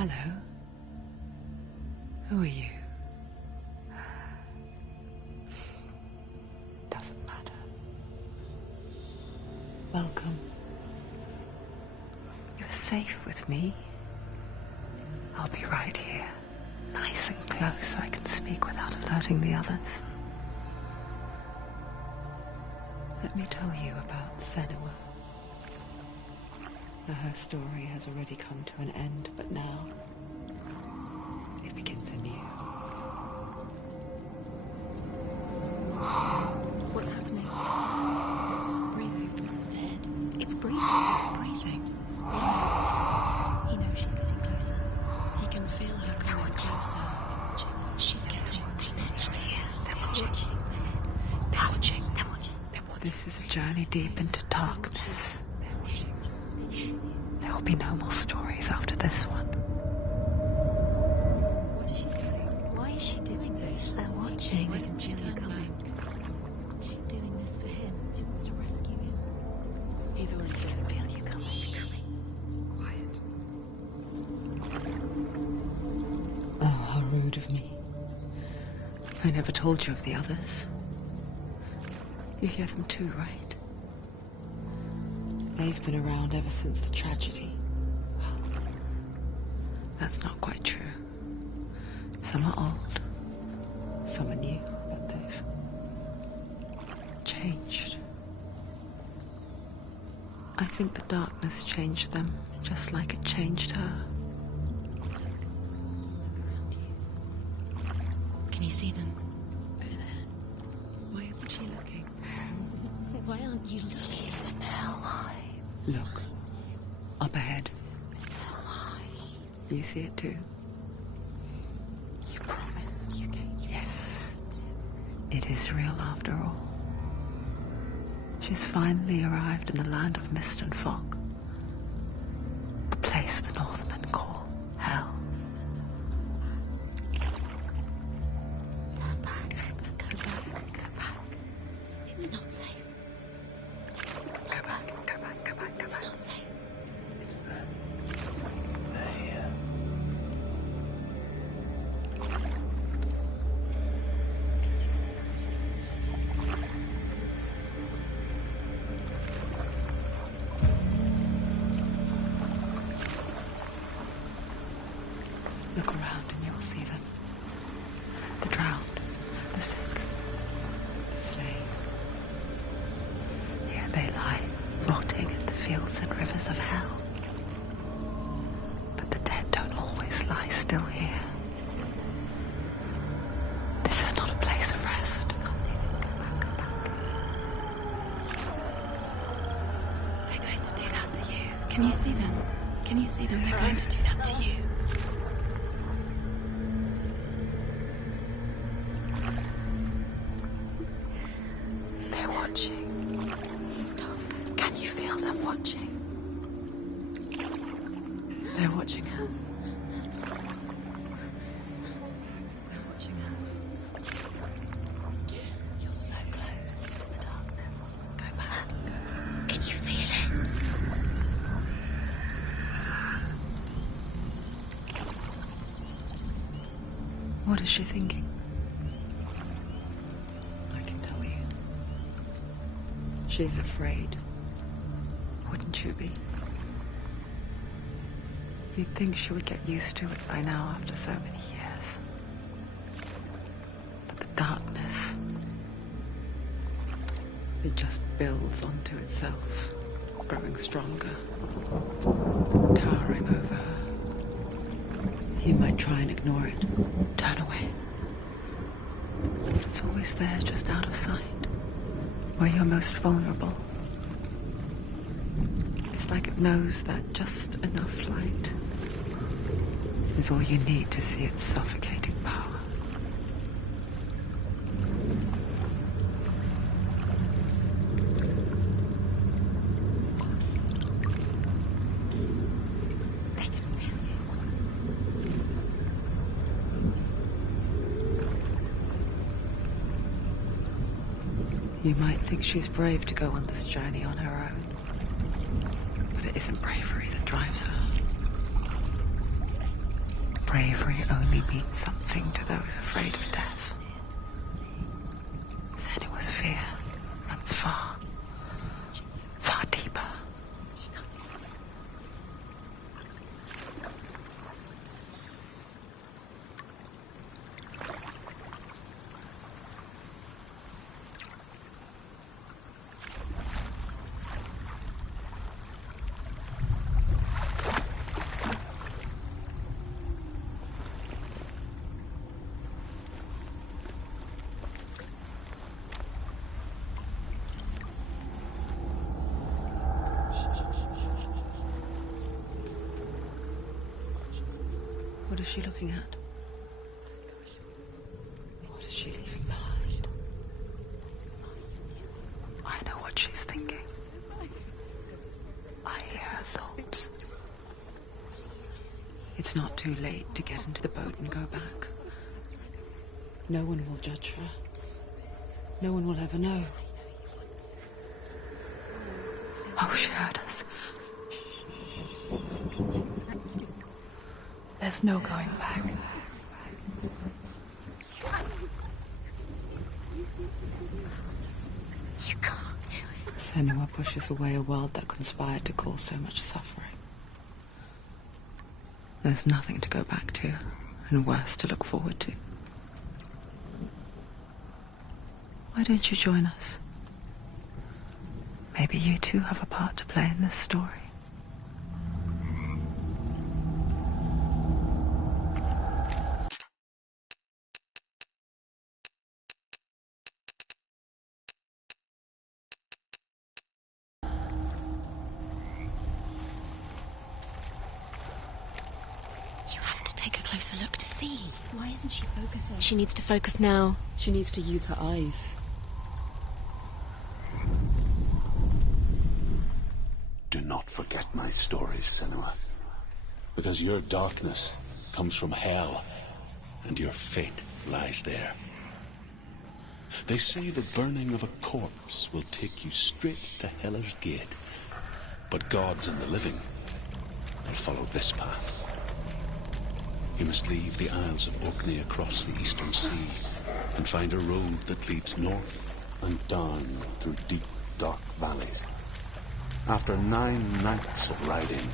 Hello. Who are you? Doesn't matter. Welcome. You're safe with me. I'll be right here, nice and close so I can speak without alerting the others. Let me tell you about Senua. Now, her story has already come to an end, but now it begins anew. What's happening? It's breathing. Dead. It's breathing. It's breathing. He knows she's getting closer. He can feel her coming closer. She's getting closer. They're watching. They're watching. They're watching. They're watching. This is a journey deep into darkness. There will be no more stories after this one. What is she doing? Why is she doing this? They're watching. Why doesn't she turn coming? She's doing this for him. She wants to rescue him. He's already dead. I feel you coming. Quiet. Oh, how rude of me. I never told you of the others. You hear them too, right? They've been around ever since the tragedy. Well, that's not quite true. Some are old, some are new, but they've changed. I think the darkness changed them, just like it changed her. Can you see them? Over there. Why isn't she looking? Why aren't you looking? He's in hell high. Look, up ahead. You see it too? You promised you gave. Yes. It is real after all. She's finally arrived in the land of mist and fog. The place the Northmen call hell. Turn back. Go back. Go back. It's not safe. Go back, go back, go back, go back. It's not safe. It's them. They're here. Can you see them? Look around and you'll see them. The drowned, the sick, the slain. Here they lie, rotting in the fields and rivers of hell. But the dead don't always lie still here. This is not a place of rest. Can't do this. Go back. Go back. They're going to do that to you. Can you see them? Can you see them? They're going to do that to you. They're watching. Stop. Can you feel them watching? They're watching her. They're watching her. You're so close to the darkness. Go back. Can you feel it? What is she thinking? I can tell you. She's afraid. Wouldn't you be? You'd think she would get used to it by now after so many years. But the darkness, it just builds onto itself, growing stronger, towering over her. You might try and ignore it, turn away. It's always there, just out of sight, where you're most vulnerable. It's like it knows that just enough light is all you need to see its suffocating power. They can feel you. You might think she's brave to go on this journey on her own, but it isn't bravery that drives her. bravery only means something to those afraid of death. Senua's fear runs far, far deeper. What is she looking at? What is she leaving behind? I know what she's thinking. I hear her thoughts. It's not too late to get into the boat and go back. No one will judge her. No one will ever know. Oh, she heard us. There's no going back. You can't do it. Senua pushes away a world that conspired to cause so much suffering. There's nothing to go back to, and worse to look forward to. Why don't you join us? Maybe you too have a part to play in this story. Closer look to see. Why isn't she focusing? She needs to focus now. She needs to use her eyes. Do not forget my stories, Senua. Because your darkness comes from hell, and your fate lies there. They say the burning of a corpse will take you straight to Hela's gate. But gods and the living will follow this path. You must leave the Isles of Orkney across the eastern sea and find a road that leads north and down through deep, dark valleys. After 9 nights of riding,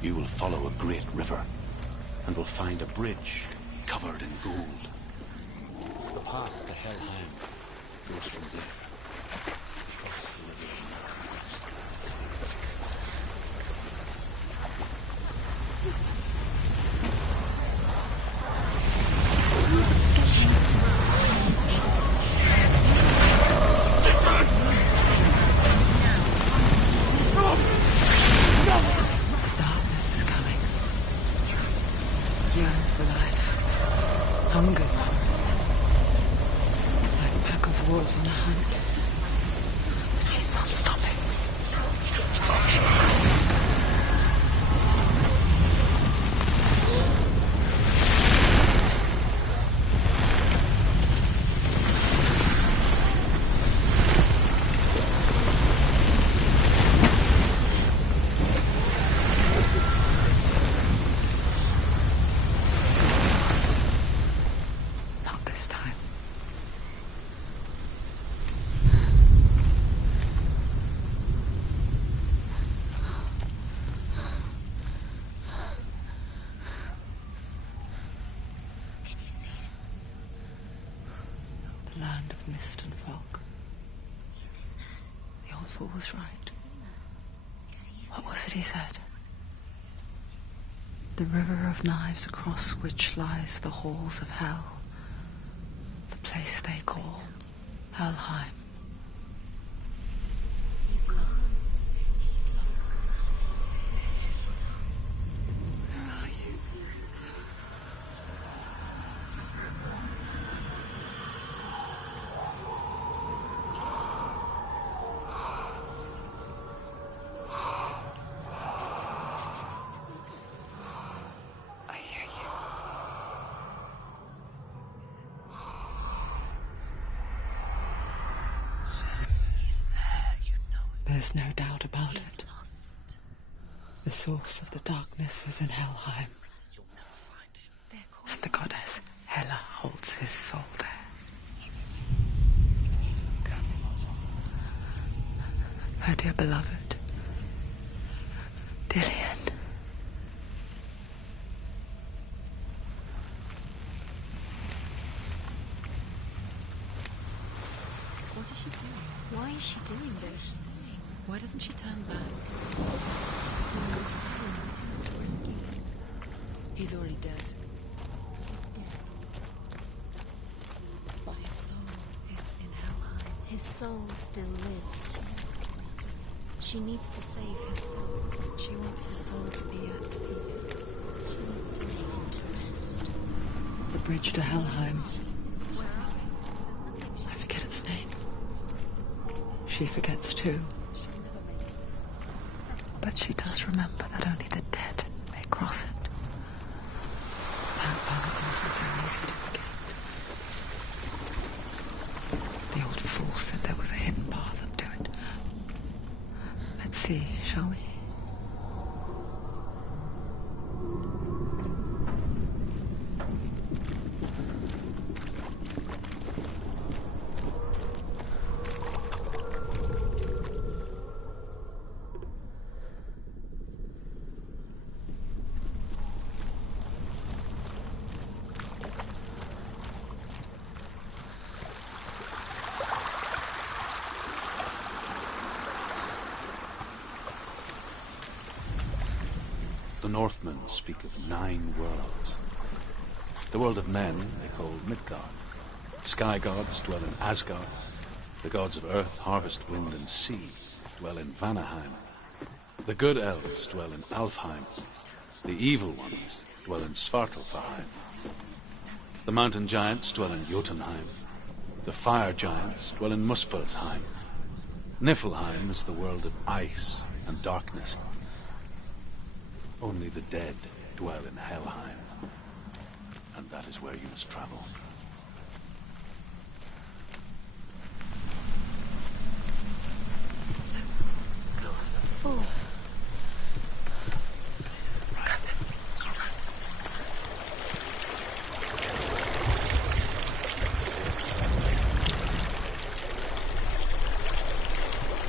you will follow a great river and will find a bridge covered in gold. The path to Helheim goes from there. Across the river. Darkness is coming. Yearns for life. Hungers for it. Like a pack of wolves on a hunt. She's not stopping. Land of mist and fog. The old fool was right. What was it he said? The river of knives across which lies the halls of hell. The place they call Helheim. He's lost. Where are you? There's no doubt about it. The source of the darkness is in Helheim. Hela holds his soul there. Her dear beloved, Dillian. What is she doing? Why is she doing this? Why doesn't she turn back? She's doing this for him. She wants to rescue him. He's already dead. He's dead. But his soul is in Helheim. His soul still lives. She needs to save his soul. She wants her soul to be at peace. She needs to lay him to rest. The bridge to Helheim. I forget its name. She forgets too. But she does remember that only the dead may cross it. That part isn't so easy to forget. The old fool said there was a hidden path up to it. Let's see, shall we? The Northmen speak of 9 worlds. The world of men they call Midgard. Sky gods dwell in Asgard. The gods of earth, harvest, wind, and sea dwell in Vanaheim. The good elves dwell in Alfheim. The evil ones dwell in Svartalfheim. The mountain giants dwell in Jotunheim. The fire giants dwell in Muspelheim. Niflheim is the world of ice and darkness. Only the dead dwell in Helheim, and that is where you must travel. Let's go on the floor. This is right. Correct.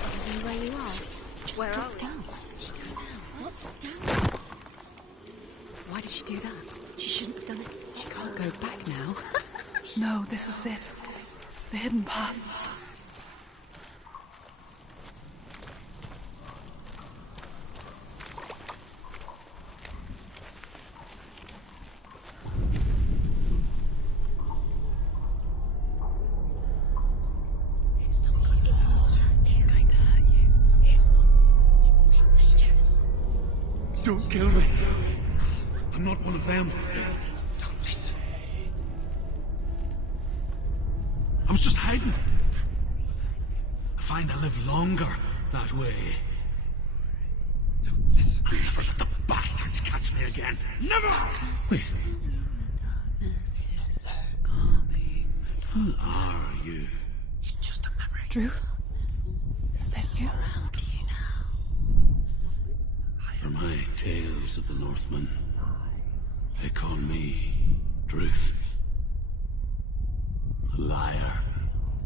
Tell me where you are. Just Where drops are we? down. What's down? Why did she do that? She shouldn't have done it. She can't go back now. No, this is it. The hidden path. He's going to hurt you. It's dangerous. Don't kill me. I'm not one of them. Don't listen. I was just hiding. I find I live longer that way. Don't listen. Never let the bastards catch me again. Never! Wait. Who are you? It's just a memory. Druth? Is that you? How do you know? For my tales of the Northmen, they call me Druth. A liar.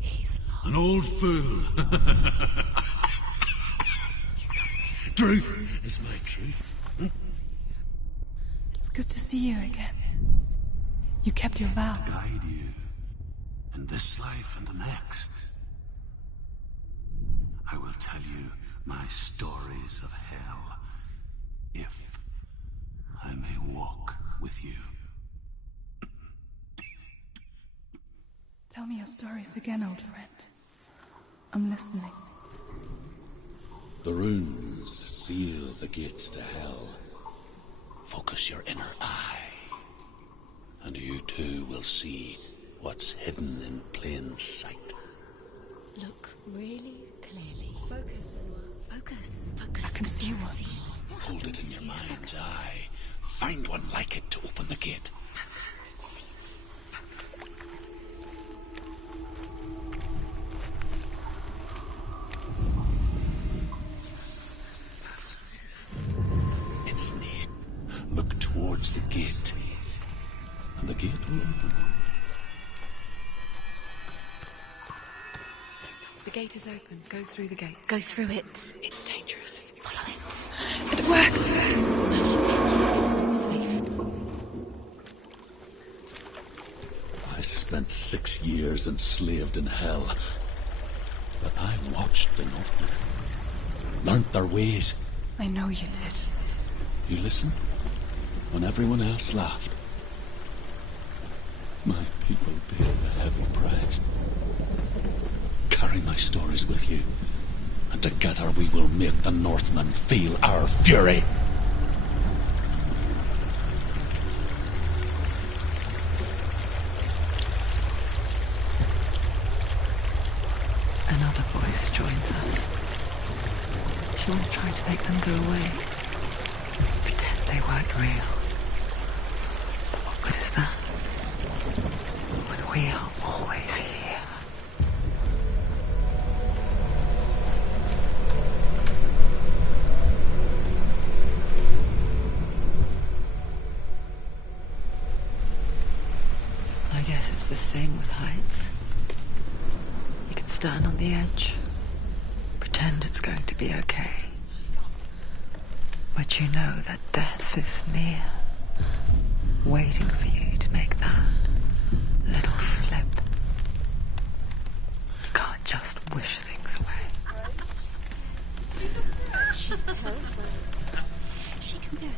He's lost. An old fool. Druth is my truth. It's good to see you again. You kept your vow. Guide you in this life and the next. I will tell you my stories of hell, if I may walk with you. Tell me your stories again, old friend. I'm listening. The runes seal the gates to hell. Focus your inner eye, and you too will see what's hidden in plain sight. Look really clearly. Focus, Senua. Focus. Focus. I can see one. Hold it in your mind's eye. Find one like it to open the gate. It's near. Look towards the gate, and the gate will open. gate is open. Go through the gate. Go through it. It's dangerous. Follow it. It worked. It's not safe. I spent 6 years enslaved in hell. But I watched the Northmen. Learnt their ways. I know you did. You listened when everyone else laughed. My people paid a heavy price. Carry my stories with you, and together we will make the Northmen feel our fury. Another voice joins us. She was trying to make them go away. Pretend they weren't real. But what good is that? When we are always here. I guess it's the same with heights. You can stand on the edge, pretend it's going to be okay. But you know that death is near, waiting for you to make that little slip. You can't just wish things away. She's terrified. She can do it.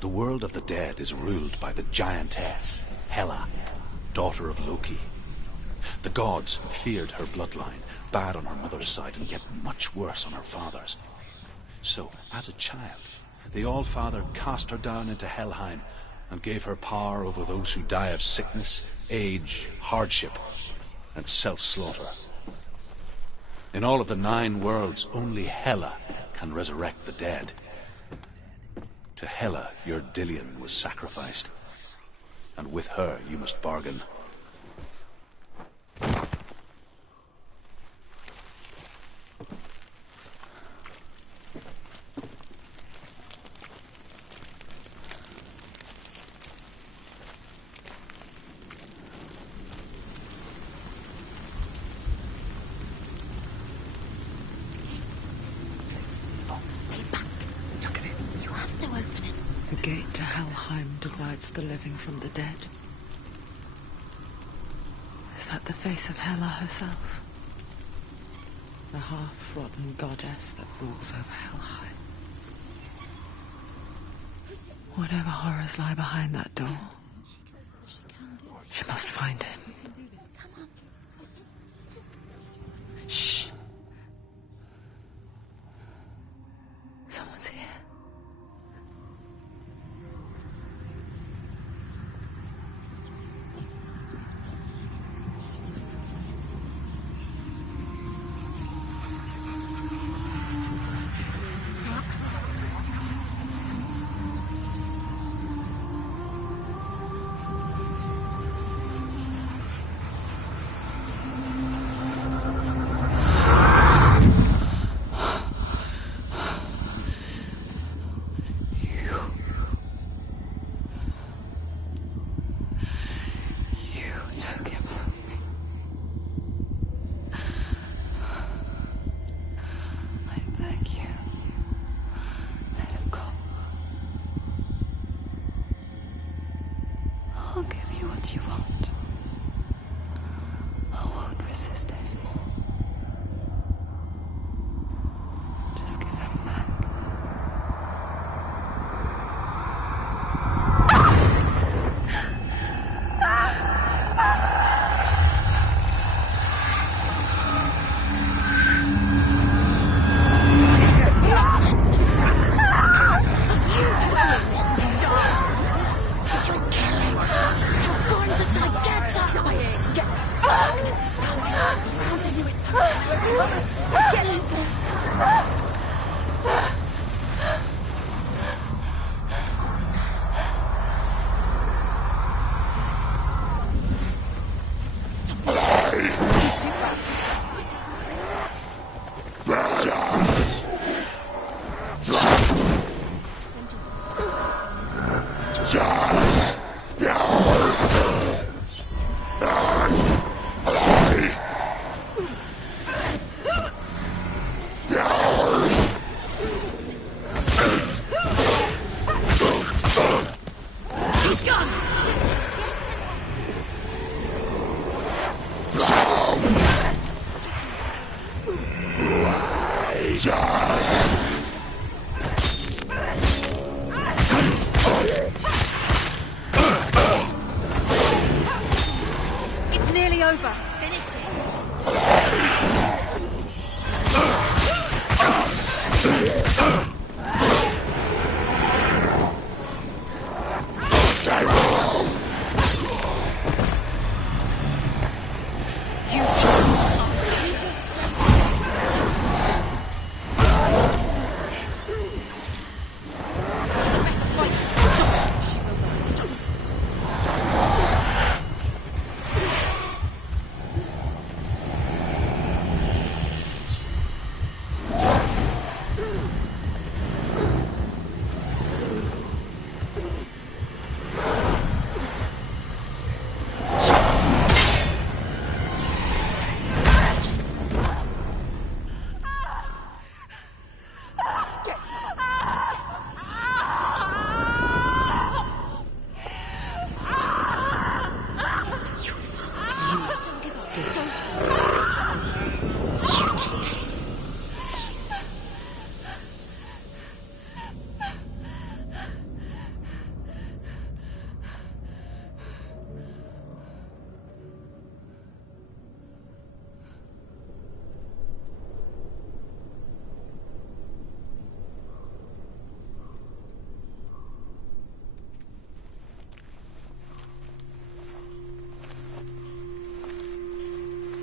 The world of the dead is ruled by the giantess, Hela, daughter of Loki. The gods feared her bloodline, bad on her mother's side, and yet much worse on her father's. So, as a child, the All-Father cast her down into Helheim and gave her power over those who die of sickness, age, hardship, and self-slaughter. In all of the 9 worlds, only Hela can resurrect the dead. To Hela, your Dillion was sacrificed, and with her you must bargain. Stay back. Look at it. You have to open it. The gate to Helheim divides the living from the dead. Is that the face of Hela herself? The half-rotten goddess that rules over Helheim. Whatever horrors lie behind that door, she must find him. Shh. Someone's here. I'll give you what you want. I won't resist anymore. Just give him back. You're going to die. Get dying. Darkness is coming.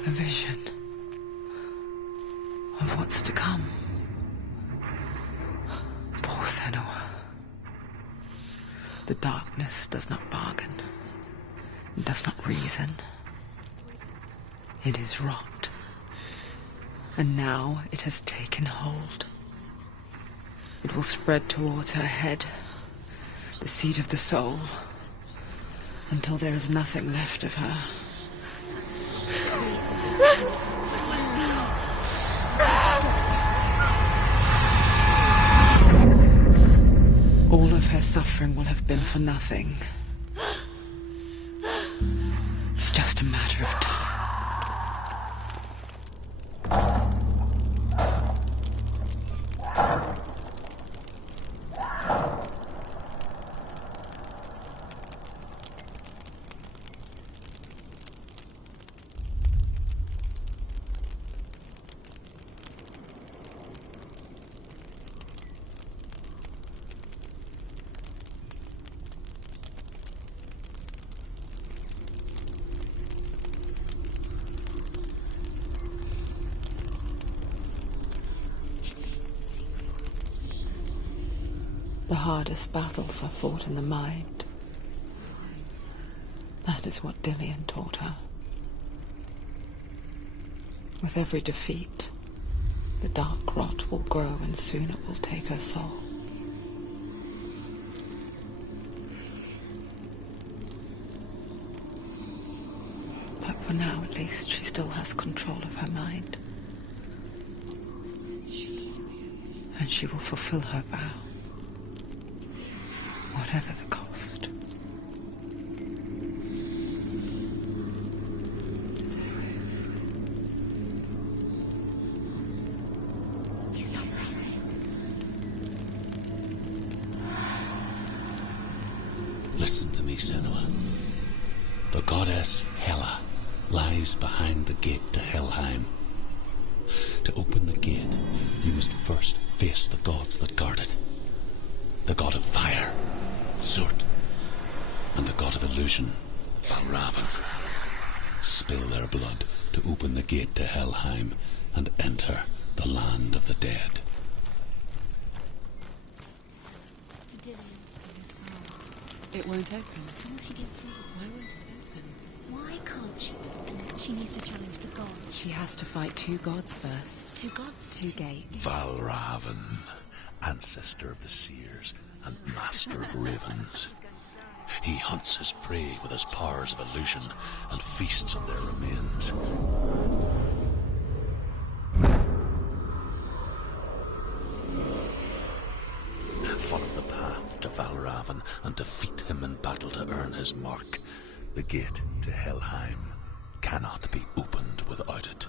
A vision of what's to come. Poor Senua. The darkness does not bargain. It does not reason. It is rot. And now it has taken hold. It will spread towards her head, the seat of the soul, until there is nothing left of her. All of her suffering will have been for nothing. It's just a matter of time. The hardest battles are fought in the mind. That is what Dillian taught her. With every defeat, the dark rot will grow and soon it will take her soul. But for now, at least, she still has control of her mind. And she will fulfill her vow. Whatever the cost. He's not there. Listen to me, Senua. The goddess Hela lies behind the gate to Helheim. To open the gate, you must first face the gods that guard it. The god of fire, Zurt, and the god of illusion, Valravan. Spill their blood to open the gate to Helheim and enter the land of the dead. To Dillian. To the soul. It won't open. How will she get through? Why won't it open? Why can't she open it? She needs to challenge the gods. She has to fight two gods first. Two gods? Two gates. Valravan, ancestor of the seers and master of ravens. He hunts his prey with his powers of illusion and feasts on their remains. Follow the path to Valravan and defeat him in battle to earn his mark. The gate to Helheim cannot be opened without it.